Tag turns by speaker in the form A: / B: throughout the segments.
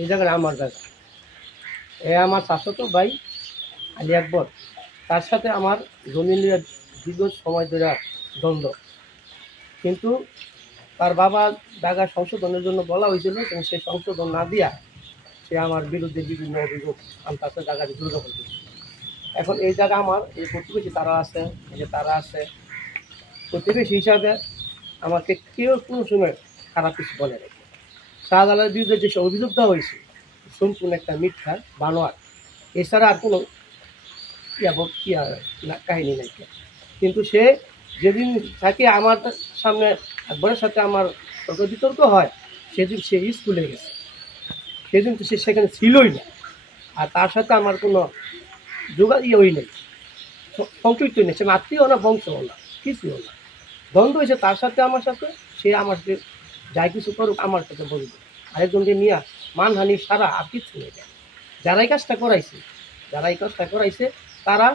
A: এই জায়গাটা আমার জায়গা। এ আমার শাশ্বত ভাই আলী আকবর তার সাথে আমার জমি নিয়ে দীর্ঘ সময় ধরে দ্বন্দ্ব। কিন্তু তার বাবা জায়গা সংশোধনের জন্য বলা হয়েছিল, কিন্তু সে সংশোধন না দিয়া সে আমার বিরুদ্ধে বিভিন্ন অভিযোগ আনতে জায়গাটি দুর্গ করতেছে এখন এই জায়গা আমার, এই প্রতিবেশী তারা আছে, এই যে তারা আছে, প্রতিবেশী হিসাবে আমাকে কেউ কোনো সময় খারাপ কিছু বলে নাই। শাহজালালের বিরুদ্ধে যে অভিযোগ দেওয়া হয়েছে, সম্পূর্ণ একটা মিথ্যা বানোয়ার এছাড়া আর কোনো ইয়া কাহিনী নাই। কিন্তু সে যেদিন থাকে আমার সামনে, একবারের সাথে আমার তর্ক বিতর্ক হয়, সেদিন সে স্কুলে গেছে। সেদিন তো সে সেখানে ছিলই না। আর তার সাথে আমার কোনো যোগা ওই নেই। সংযুক্ত নেই। সে আত্মীয় না, বংশও না, কিছুও না। দ্বন্দ্ব হয়েছে তার সাথে আমার সাথে, সে আমার সাথে যাই কিছু করুক, আমার সাথে বলবে। আরেকজনকে নিয়ে মানহানি, সারা, আর কিছু নেই। যারা এই কাজটা করাইছে, যারাই কাজটা করাইছে, তারা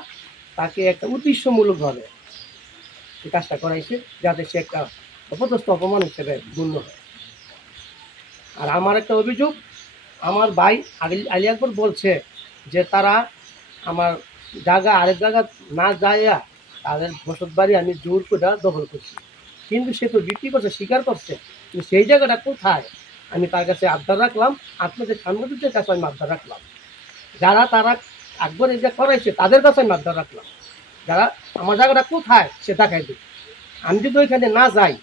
A: তাকে একটা উদ্দেশ্যমূলকভাবে এই কাজটা করাইছে, যাতে সে একটা অপদস্থ, অপমান হিসেবে গণ্য হয়। আর আমার একটা অভিযোগ, আমার ভাই আলী আকবর বলছে যে তারা আমার জায়গা, আরেক জায়গা না যাইয়া তাদের বসত বাড়ি আমি জোর করে দখল করছি। কিন্তু সে তো বিক্রি করছে, স্বীকার করছে। কিন্তু সেই জায়গাটা কোথায়? আমি তার কাছে আবদার রাখলাম। আপনাদের সাংবাদিকদের কাছে আমি আবদার রাখলাম। যারা তারা আকবর এটা করাইছে, তাদের কাছে আমি আবদার রাখলাম। যারা আমার জায়গাটা কোথায়, সে দেখাই দিই আমি যদি ওইখানে না যাই,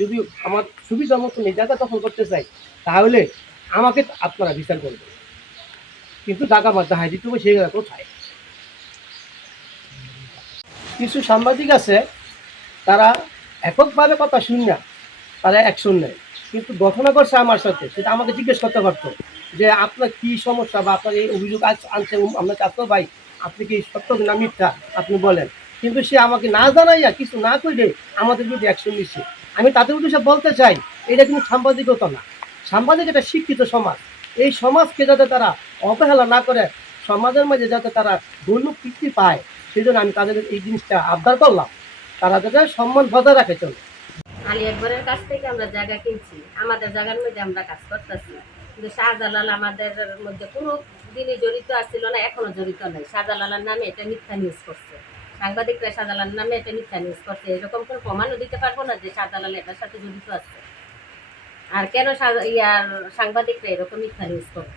A: যদি আমার সুবিধা মতন এই জায়গা দখল করতে চাই, তাহলে আমাকে আপনারা বিচার করবেন। কিন্তু জায়গা আমার দেখাই দিতে হবে, সেই জায়গা কোথায়? কিছু সাংবাদিক আছে, তারা এককভাবে কথা শুন না, তারা অ্যাকশন নেয় কিন্তু ঘটনা করছে আমার সাথে, সেটা আমাকে জিজ্ঞেস করতে পারতো যে, আপনার কি সমস্যা বা আপনার এই অভিযোগ আনছে আমরা চাচ্ছ ভাই, আপনি কি সত্য না মিথ্যা? আপনি বলেন। কিন্তু সে আমাকে না জানাইয়া কিছু না করে আমাদের বিরুদ্ধে অ্যাকশন নিচ্ছে আমি তাদের উদ্দেশ্যে বলতে চাই, এটা কিন্তু সাংবাদিকতা না। সাংবাদিক এটা শিক্ষিত সমাজ। এই সমাজকে যাতে তারা অবহেলা না করে, সমাজের মাঝে যাতে তারা কীর্তি পায় সেই জন্য আমি তাদের এই জিনিসটা আবদার করলাম। তারা যাতে সম্মান বজায় রাখে চলে।
B: আলী একবারের কাছ থেকে আমরা জায়গা কিনছি। আমাদের জায়গার মধ্যে আমরা কাজ করতেছি। কিন্তু শাহজালাল আমাদের মধ্যে কোনো দিনই জড়িত আসছিল না, এখনও জড়িত নাই। শাহজালালের নামে এটা মিথ্যা নিউজ করছে। সাংবাদিকরা শাহজালালের নামে এটা মিথ্যা নিউজ করছে। এরকম কোনো প্রমাণও দিতে পারব না যে শাহজালাল এটার সাথে জড়িত আছে। আর কেন ইয়ার সাংবাদিকরা এরকম মিথ্যা নিউজ করে?